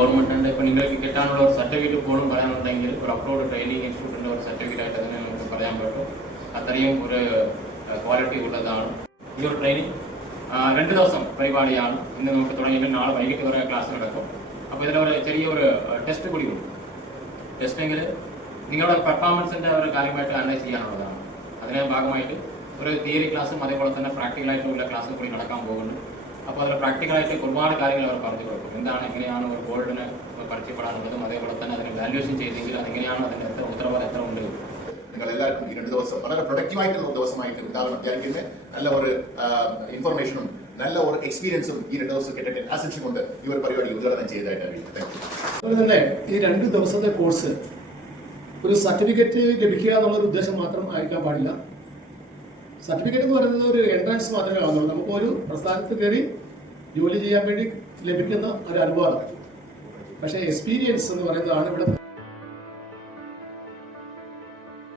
ഗവൺമെൻറ്റിൻ്റെ ഇപ്പോൾ നിങ്ങൾക്ക് കിട്ടാനുള്ള ഒരു സർട്ടിഫിക്കറ്റ് പോലും പറയാനുണ്ടെങ്കിൽ ഒരു അപ്ലോഡ് ട്രെയിനിങ് ഇൻസ്റ്റിറ്റ്യൂട്ടിൻ്റെ ഒരു സർട്ടിഫിക്കറ്റ് ആയിട്ട് തന്നെ നമുക്ക് പറയാൻ പറ്റും. അത്രയും ഒരു ക്വാളിറ്റി ഉള്ളതാണ് ഈ ഒരു ട്രെയിനിങ്. 2 ദിവസം പരിപാടിയാണ്. ഇന്ന് നമുക്ക് തുടങ്ങിയെങ്കിൽ നാളെ വൈകിട്ട് കുറേ ക്ലാസ് നടക്കും. അപ്പോൾ ഇതിലൊരു ചെറിയൊരു ടെസ്റ്റ് കൂടി ഉണ്ട്. ടെസ്റ്റെങ്കിൽ നിങ്ങളുടെ പെർഫോമൻസിൻ്റെ ഒരു കാര്യമായിട്ട് അനലൈസ് ചെയ്യാനുള്ളതാണ്. അതിൻ്റെ ഭാഗമായിട്ട് ഒരു തിയറി ക്ലാസ്സും അതേപോലെ തന്നെ പ്രാക്ടിക്കലായിട്ടുള്ള ക്ലാസ്സും കൂടി നടക്കാൻ പോകുന്നു. അപ്പോൾ അതിൽ പ്രാക്ടിക്കലായിട്ട് ഒരുപാട് കാര്യങ്ങൾ അവർ പറഞ്ഞു കൊടുക്കും. എന്താണ്, എങ്ങനെയാണ് ഒരു ഗോൾഡിന് പരിചയപ്പെടാനുള്ളതും അതേപോലെ തന്നെ അതിന് വാല്യൂഷൻ ചെയ്തെങ്കിൽ അതെങ്ങനെയാണ് അതിൻ്റെ ഉത്തരവാദിത്തം എത്ര ഉണ്ട്. നിങ്ങൾ എല്ലാവർക്കും ഈ 2 ദിവസം വളരെ പ്രൊഡക്റ്റീവായിട്ടുള്ള ദിവസമായിട്ട് ഉണ്ടാകണം വിചാരിക്കുന്നത്. നല്ല ഒരു ഇൻഫർമേഷനും നല്ല ഒരു എക്സ്പീരിയൻസും ഈ 2 ദിവസം കിട്ടട്ടെ ആശംസിച്ചുകൊണ്ട് ഈ ഒരു പരിപാടി ഉദ്ഘാടനം ചെയ്തതായിട്ട് അറിയിക്കും. അതുപോലെ തന്നെ ഈ 2 ദിവസത്തെ കോഴ്സ് ഒരു സർട്ടിഫിക്കറ്റ് ലഭിക്കുക എന്നുള്ളൊരു ഉദ്ദേശം മാത്രം ആയിരിക്കാൻ പാടില്ല. സർട്ടിഫിക്കറ്റ് എന്ന് പറയുന്നത് ഒരു എൻട്രൻസ് മാത്രമേ ആവുന്നുള്ളൂ. നമുക്കൊരു പ്രസ്ഥാനത്ത് കയറി ജോലി ചെയ്യാൻ വേണ്ടി ലഭിക്കുന്ന ഒരു അനുഭവം. പക്ഷേ എക്സ്പീരിയൻസ് എന്ന് പറയുന്നതാണ് ഇവിടെ